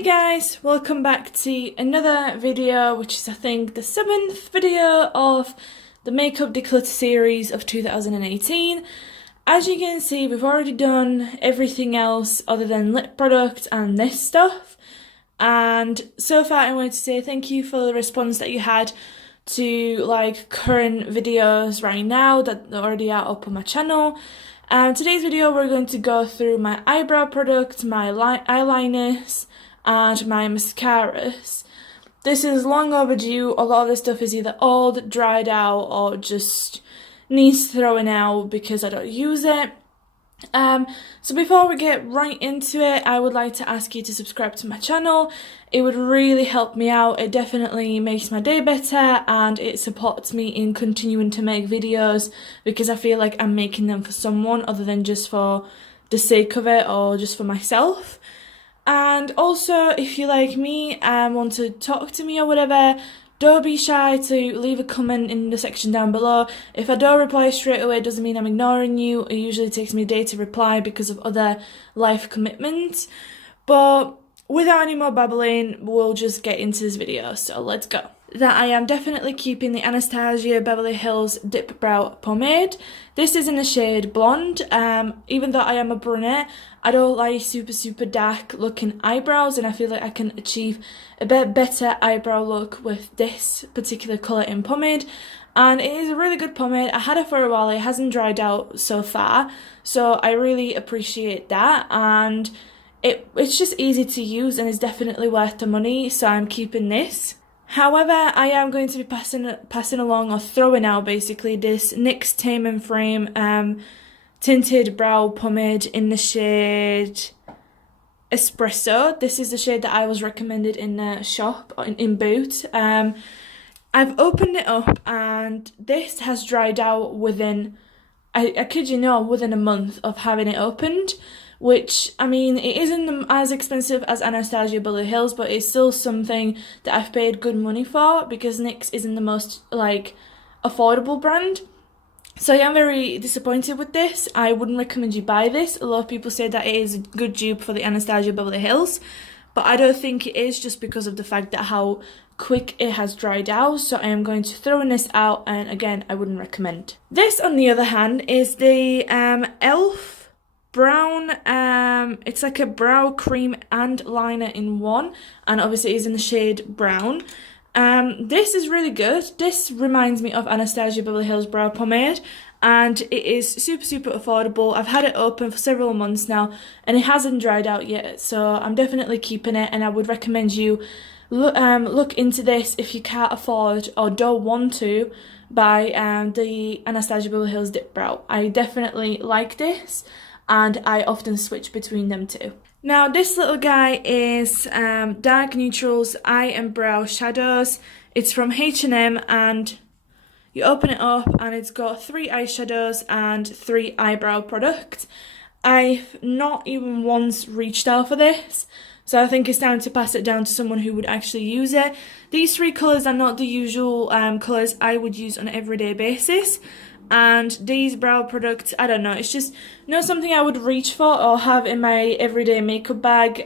Hey guys, welcome back to another video, which is I think the 7th video of the makeup declutter series of 2018. As you can see, we've already done everything else other than lip product and this stuff. And so far I wanted to say thank you for the response that you had to current videos right now that already are up on my channel. Today's video we're going to go through my eyebrow product, my eyeliners, and my mascaras. This is long overdue. A lot of the stuff is either old, dried out, or just needs throwing out because I don't use it. So before we get right into it, I would like to ask you to subscribe to my channel. It would really help me out. It definitely makes my day better and it supports me in continuing to make videos because I feel like I'm making them for someone other than just for the sake of it or just for myself. And also, if you like me and want to talk to me or whatever, don't be shy to leave a comment in the section down below. If I don't reply straight away, it doesn't mean I'm ignoring you. It usually takes me a day to reply because of other life commitments. But without any more babbling, we'll just get into this video, so let's go. That I am definitely keeping the Anastasia Beverly Hills Dip Brow Pomade. This is in the shade Blonde. Even though I am a brunette, I don't like super dark looking eyebrows, and I feel like I can achieve a bit better eyebrow look with this particular colour in pomade. And it is a really good pomade. I had it for a while, it hasn't dried out so far, so I really appreciate that. And it's just easy to use and it's definitely worth the money, so I'm keeping this. However, I am going to be passing along or throwing out basically this NYX Tame and Frame tinted brow pomade in the shade Espresso. This is the shade that I was recommended in the shop in Boot. I've opened it up and this has dried out within, I kid you not, within a month of having it opened. Which, I mean, it isn't as expensive as Anastasia Beverly Hills, but it's still something that I've paid good money for because NYX isn't the most, affordable brand. So I am very disappointed with this. I wouldn't recommend you buy this. A lot of people say that it is a good dupe for the Anastasia Beverly Hills, but I don't think it is just because of the fact that how quick it has dried out. So I am going to throw this out, and again, I wouldn't recommend. This, on the other hand, is the e.l.f. brown, it's like a brow cream and liner in one, and obviously it is in the shade brown. This is really good. This reminds me of Anastasia Beverly Hills brow pomade, and it is super affordable. I've had it open for several months now and it hasn't dried out yet, so I'm definitely keeping it, and I would recommend you look into this if you can't afford or don't want to buy the Anastasia Beverly Hills Dip Brow. I definitely like this and I often switch between them two. Now this little guy is Dark Neutrals Eye and Brow Shadows. It's from H&M, and you open it up and it's got 3 eyeshadows and 3 eyebrow products. I've not even once reached out for this, so I think it's time to pass it down to someone who would actually use it. These 3 colours are not the usual colours I would use on an everyday basis. And these brow products, I don't know, it's just not something I would reach for or have in my everyday makeup bag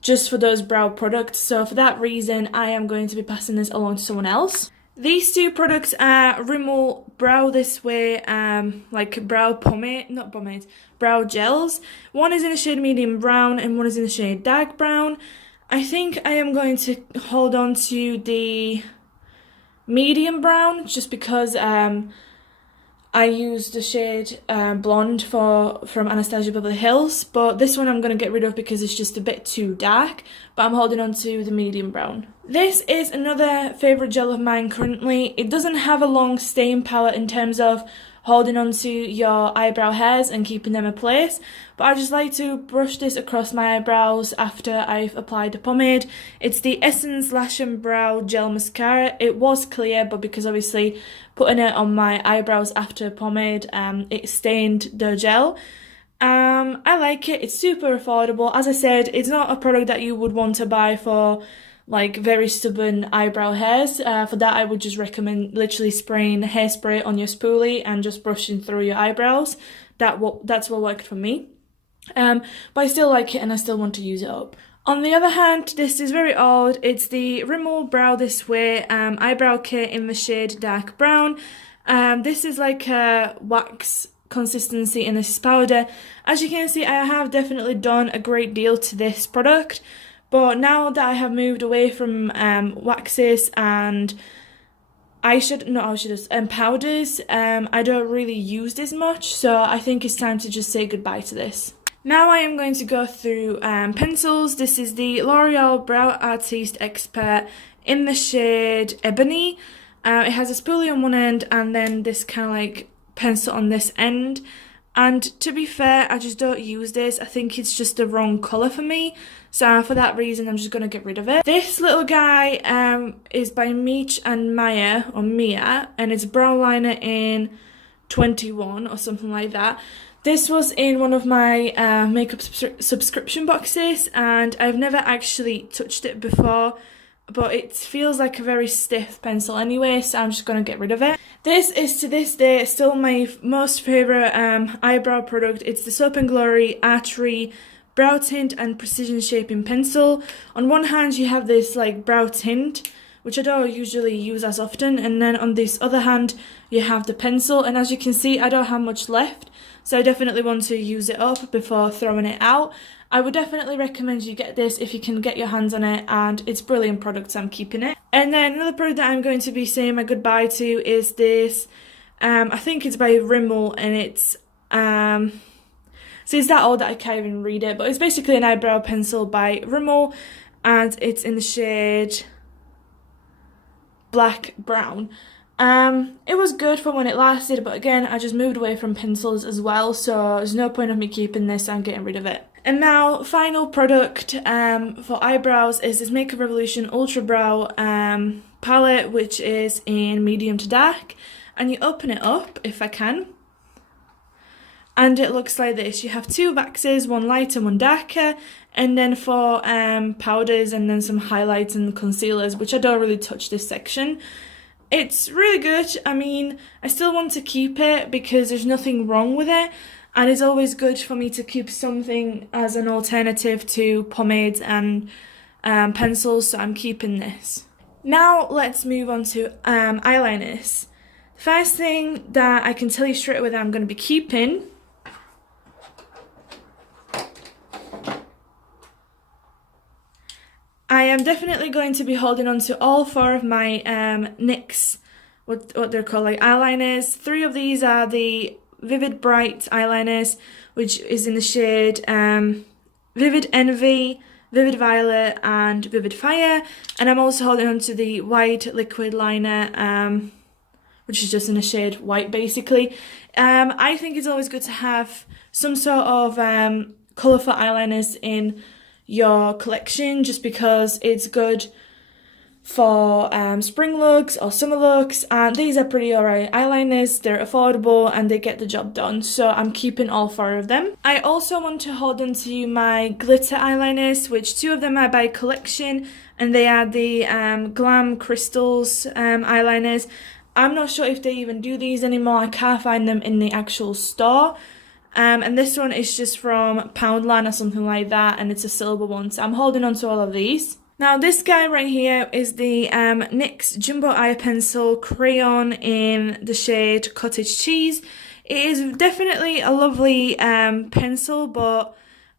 just for those brow products. So for that reason, I am going to be passing this along to someone else. These 2 products are Rimmel Brow This Way, brow pomade, not pomade, brow gels. One is in the shade medium brown and one is in the shade dark brown. I think I am going to hold on to the medium brown just because I used the shade Blonde from Anastasia Beverly Hills, but this one I'm going to get rid of because it's just a bit too dark, but I'm holding on to the medium brown. This is another favourite gel of mine currently. It doesn't have a long staying power in terms of holding onto your eyebrow hairs and keeping them in place, but I just like to brush this across my eyebrows after I've applied the pomade. It's the Essence Lash and Brow Gel Mascara. It was clear, but because obviously putting it on my eyebrows after pomade, it stained the gel. I like it. It's super affordable. As I said, it's not a product that you would want to buy for very stubborn eyebrow hairs. For that, I would just recommend literally spraying hairspray on your spoolie and just brushing through your eyebrows. That's what worked for me. But I still like it and I still want to use it up. On the other hand, this is very old. It's the Rimmel Brow This Way Eyebrow Kit in the shade Dark Brown. This is like a wax consistency and this is powder. As you can see, I have definitely done a great deal to this product, but now that I have moved away from waxes and eyeshadows and powders, I don't really use this much, so I think it's time to just say goodbye to this. Now I am going to go through pencils. This is the L'Oreal Brow Artiste Expert in the shade Ebony. It has a spoolie on one end and then this kind of like pencil on this end. And to be fair, I just don't use this. I think it's just the wrong colour for me. So for that reason, I'm just going to get rid of it. This little guy is by Meech and Maya, or Mia, and it's brow liner in 21 or something like that. This was in one of my makeup subscription boxes and I've never actually touched it before, but it feels like a very stiff pencil anyway, so I'm just going to get rid of it. This is to this day still my most favourite eyebrow product. It's the Soap & Glory Artery Brow Tint and Precision Shaping Pencil. On one hand you have this like brow tint, which I don't usually use as often, and then on this other hand you have the pencil, and as you can see I don't have much left, so I definitely want to use it up before throwing it out. I would definitely recommend you get this if you can get your hands on it, and it's a brilliant product, so I'm keeping it. And then another product that I'm going to be saying my goodbye to is this, I think it's by Rimmel, and it's, so it's that old that I can't even read it, but it's basically an eyebrow pencil by Rimmel, and it's in the shade Black Brown. It was good for when it lasted, but again I just moved away from pencils as well, so there's no point of me keeping this, so I'm getting rid of it. And now final product for eyebrows is this Makeup Revolution Ultra Brow palette, which is in medium to dark, and you open it up if I can, and it looks like this. You have two waxes, one light and one darker, and then for powders and then some highlights and concealers, which I don't really touch this section. It's really good. I mean, I still want to keep it because there's nothing wrong with it, and it's always good for me to keep something as an alternative to pomades and pencils, so I'm keeping this. Now let's move on to eyeliners. First thing that I can tell you straight away that I'm going to be keeping I am definitely going to be holding on to all four of my NYX, what they're called, like eyeliners. Three of these are the Vivid Bright eyeliners, which is in the shade Vivid Envy, Vivid Violet and Vivid Fire. And I'm also holding on to the White Liquid Liner, which is just in a shade white basically. I think it's always good to have some sort of colourful eyeliners in your collection, just because it's good for spring looks or summer looks, and these are pretty alright eyeliners. They're affordable and they get the job done, so I'm keeping all four of them. I also want to hold on to my glitter eyeliners, which two of them are by Collection, and they are the Glam Crystals eyeliners. I'm not sure if they even do these anymore. I can't find them in the actual store. And this one is just from Poundland or something like that, and it's a silver one, so I'm holding on to all of these. Now this guy right here is the NYX Jumbo Eye Pencil Crayon in the shade Cottage Cheese. It is definitely a lovely pencil, but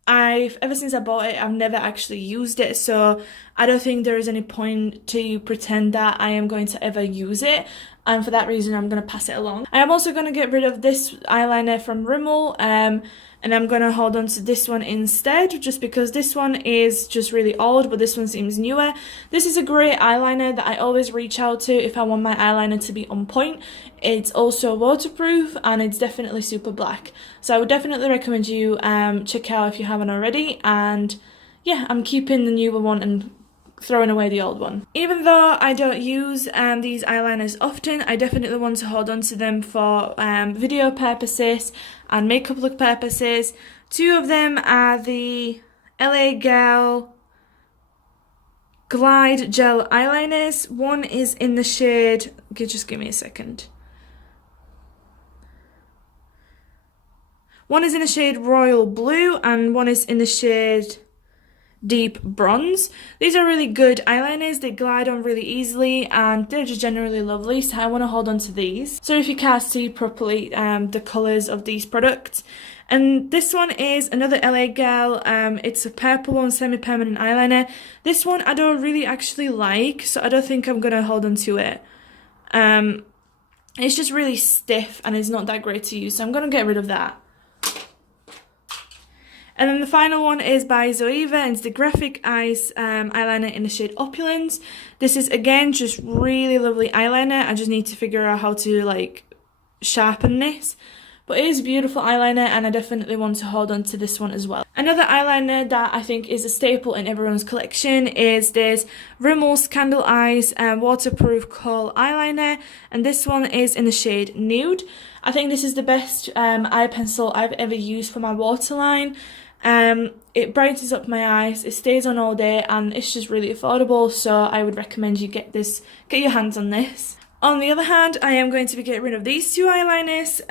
ever since I bought it, I've never actually used it, so I don't think there is any point to pretend that I am going to ever use it, and for that reason I'm going to pass it along. I am also going to get rid of this eyeliner from Rimmel, and I'm going to hold on to this one instead, just because this one is just really old, but this one seems newer. This is a great eyeliner that I always reach out to if I want my eyeliner to be on point. It's also waterproof and it's definitely super black, so I would definitely recommend you check out if you haven't already. And yeah, I'm keeping the newer one and throwing away the old one. Even though I don't use these eyeliners often, I definitely want to hold on to them for video purposes and makeup look purposes. Two of them are the LA Girl Glide Gel Eyeliners. One is in the shade, just give me a second. One is in the shade Royal Blue and one is in the shade Deep Bronze. These are really good eyeliners. They glide on really easily and they're just generally lovely, so I want to hold on to these. So if you can't see properly the colours of these products. And this one is another LA Girl. It's a purple one, semi-permanent eyeliner. This one I don't really actually like, so I don't think I'm going to hold on to it. It's just really stiff and it's not that great to use, so I'm going to get rid of that. And then the final one is by Zoeva, and it's the Graphic Eyes eyeliner in the shade Opulence. This is again just really lovely eyeliner. I just need to figure out how to like sharpen this. But it is a beautiful eyeliner and I definitely want to hold on to this one as well. Another eyeliner that I think is a staple in everyone's collection is this Rimmel's Candle Eyes waterproof Khol eyeliner, and this one is in the shade Nude. I think this is the best eye pencil I've ever used for my waterline. It brightens up my eyes, it stays on all day, and it's just really affordable, so I would recommend you get your hands on this. On the other hand, I am going to be getting rid of these two eyeliners.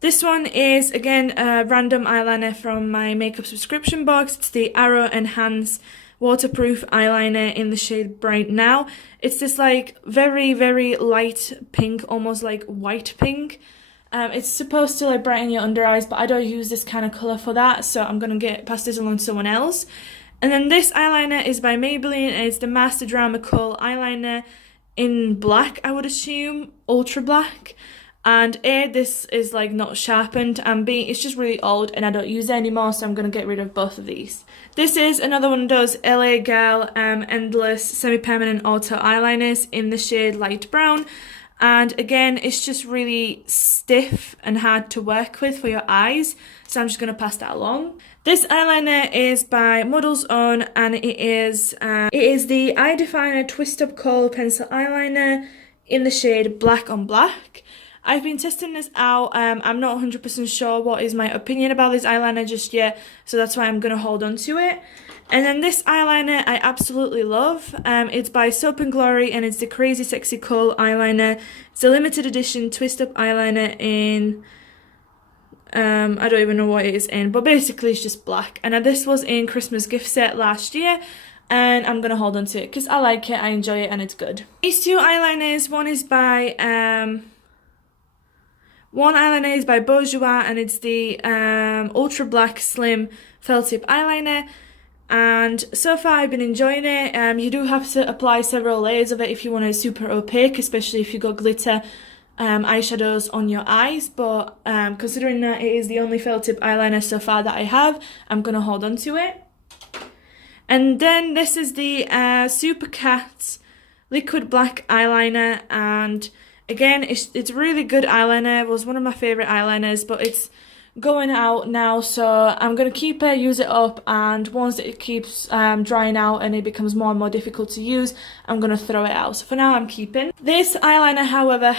This one is again a random eyeliner from my makeup subscription box. It's the Arrow Enhance waterproof eyeliner in the shade Bright Now. It's this like very light pink, almost like white pink. It's supposed to like brighten your under eyes, but I don't use this kind of colour for that, so I'm going to pass this along to someone else. And then this eyeliner is by Maybelline, and it's the Master Drama Khol eyeliner in black, I would assume, ultra black. And A, this is like not sharpened, and B, it's just really old and I don't use it anymore, so I'm going to get rid of both of these. This is another one of those LA Girl Endless Semi-Permanent Auto Eyeliners in the shade Light Brown. And again, it's just really stiff and hard to work with for your eyes, so I'm just going to pass that along. This eyeliner is by Model's Own, and it is the Eye Definer Twist Up Kohl Pencil Eyeliner in the shade Black on Black. I've been testing this out. I'm not 100% sure what is my opinion about this eyeliner just yet, so that's why I'm going to hold on to it. And then this eyeliner I absolutely love. It's by Soap & Glory, and it's the Crazy Sexy Kohl eyeliner. It's a limited edition twist up eyeliner in, I don't even know what it is in, but basically it's just black. And this was in Christmas gift set last year, and I'm going to hold on to it because I like it, I enjoy it, and it's good. These two eyeliners, one eyeliner is by Bourjois, and it's the Ultra Black Slim Felt Tip Eyeliner. And so far I've been enjoying it. You do have to apply several layers of it if you want it super opaque, especially if you got glitter eyeshadows on your eyes. But considering that it is the only felt tip eyeliner so far that I have, I'm going to hold on to it. And then this is the Super Cat Liquid Black Eyeliner, and again, it's really good eyeliner. It was one of my favourite eyeliners, but it's going out now, so I'm going to keep it, use it up, and once it keeps drying out and it becomes more and more difficult to use, I'm going to throw it out. So for now, I'm keeping. This eyeliner, however,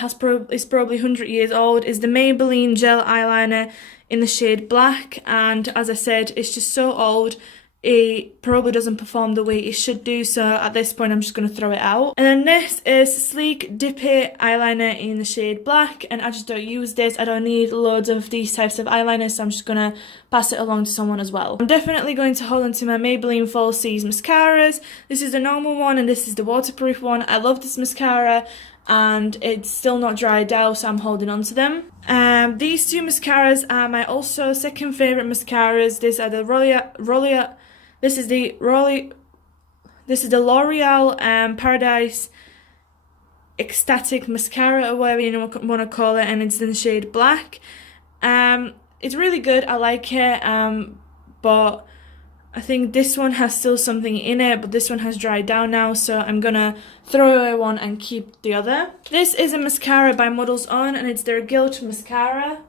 is probably 100 years old. It's the Maybelline Gel Eyeliner in the shade Black, and as I said, it's just so old. It probably doesn't perform the way it should do, so at this point I'm just going to throw it out. And then this is Sleek Dippy Eyeliner in the shade Black, and I just don't use this. I don't need loads of these types of eyeliners, so I'm just going to pass it along to someone as well. I'm definitely going to hold on to my Maybelline Falsies mascaras. This is the normal one and this is the waterproof one. I love this mascara and it's still not dried out, so I'm holding on to them. These two mascaras are my also second favourite mascaras. These are the This is the L'Oreal Paradise Ecstatic Mascara, or whatever you want to call it, and it's in the shade Black. It's really good, I like it, but I think this one has still something in it, but this one has dried down now, so I'm gonna throw away one and keep the other. This is a mascara by Model's Own, and it's their Gilt Mascara.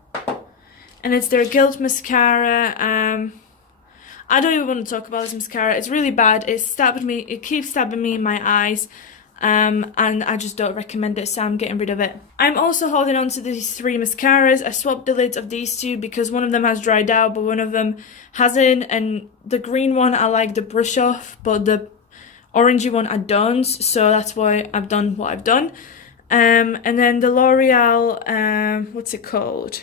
I don't even want to talk about this mascara. It's really bad. It keeps stabbing me in my eyes, and I just don't recommend it, so I'm getting rid of it. I'm also holding on to these three mascaras. I swapped the lids of these two because one of them has dried out, but one of them hasn't, and the green one I like the brush off, but the orangey one I don't, so that's why I've done what I've done. And then the L'Oreal, what's it called?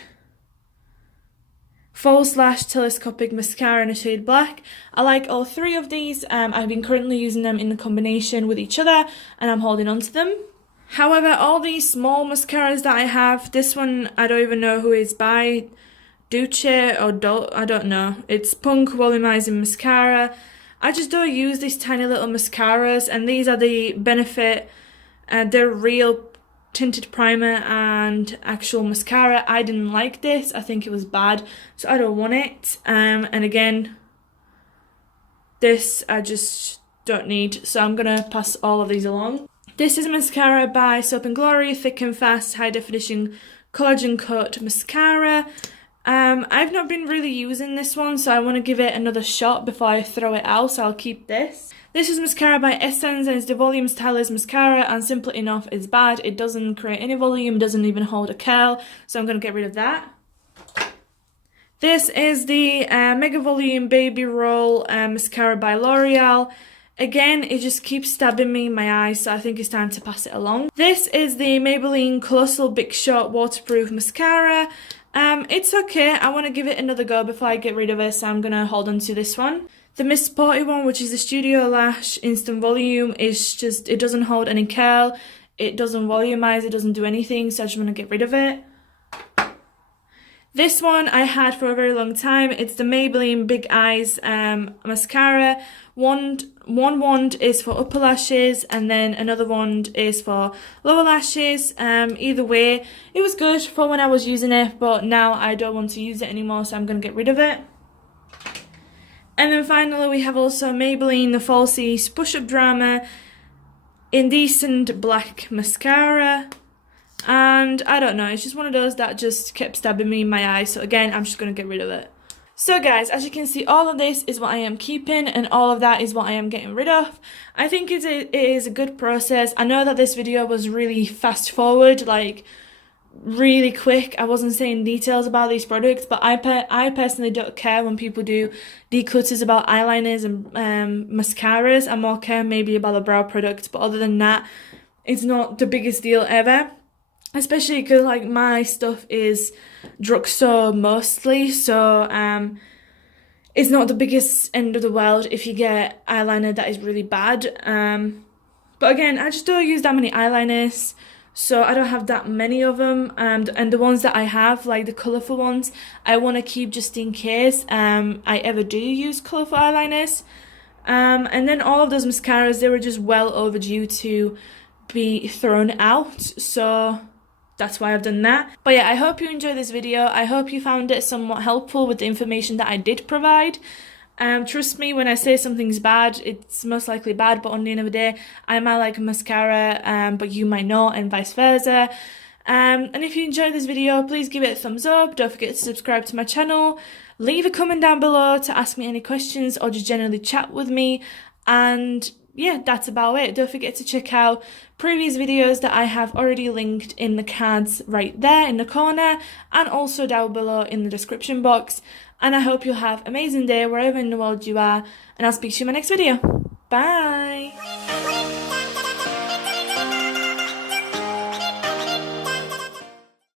false lash telescopic mascara in a shade black. I like all three of these. I've been currently using them in a combination with each other and I'm holding on to them. However, all these small mascaras that I have, this one I don't even know who it's by, Duce or I don't know. It's Punk Volumizing Mascara. I just don't use these tiny little mascaras, and these are the Benefit, they're real tinted primer and actual mascara. I didn't like this. I think it was bad, so I don't want it. And again, this I just don't need, so I'm gonna pass all of these along. This is mascara by Soap and Glory, Thick and Fast High Definition Collagen Coat Mascara. I've not been really using this one, so I want to give it another shot before I throw it out, so I'll keep this. This is mascara by Essence, and it's the Volume Stylist Mascara, and simply enough, it's bad. It doesn't create any volume, doesn't even hold a curl, so I'm going to get rid of that. This is the Mega Volume Baby Roll Mascara by L'Oreal. Again, it just keeps stabbing me in my eyes, so I think it's time to pass it along. This is the Maybelline Colossal Big Shot Waterproof Mascara. It's okay. I want to give it another go before I get rid of it, so I'm going to hold on to this one. The Miss Sporty one, which is the Studio Lash Instant Volume, is just, it doesn't hold any curl, it doesn't volumize, it doesn't do anything, so I just want to get rid of it. This one I had for a very long time. It's the Maybelline Big Eyes Mascara. One wand is for upper lashes and then another wand is for lower lashes. Either way, it was good for when I was using it, but now I don't want to use it anymore, so I'm going to get rid of it. And then finally we have also Maybelline The Falsies Push Up Drama Indecent Black Mascara. And I don't know, it's just one of those that just kept stabbing me in my eye, so again, I'm just going to get rid of it. So guys, as you can see, all of this is what I am keeping and all of that is what I am getting rid of. I think it is a good process. I know that this video was really fast forward, like really quick. I wasn't saying details about these products, but I personally don't care when people do declutters about eyeliners and mascaras. I more care maybe about the brow products, but other than that, it's not the biggest deal ever. Especially because like my stuff is drugstore mostly, so it's not the biggest end of the world if you get eyeliner that is really bad. But again, I just don't use that many eyeliners, so I don't have that many of them. And the ones that I have, like the colourful ones, I want to keep just in case I ever do use colourful eyeliners. And then all of those mascaras, they were just well overdue to be thrown out, so that's why I've done that. But yeah, I hope you enjoyed this video. I hope you found it somewhat helpful with the information that I did provide. Trust me, when I say something's bad, it's most likely bad, but on the end of the day, I might like a mascara, but you might not, and vice versa. And if you enjoyed this video, please give it a thumbs up. Don't forget to subscribe to my channel. Leave a comment down below to ask me any questions or just generally chat with me. And yeah, that's about it. Don't forget to check out previous videos that I have already linked in the cards right there in the corner and also down below in the description box. And I hope you'll have an amazing day wherever in the world you are, and I'll speak to you in my next video. Bye!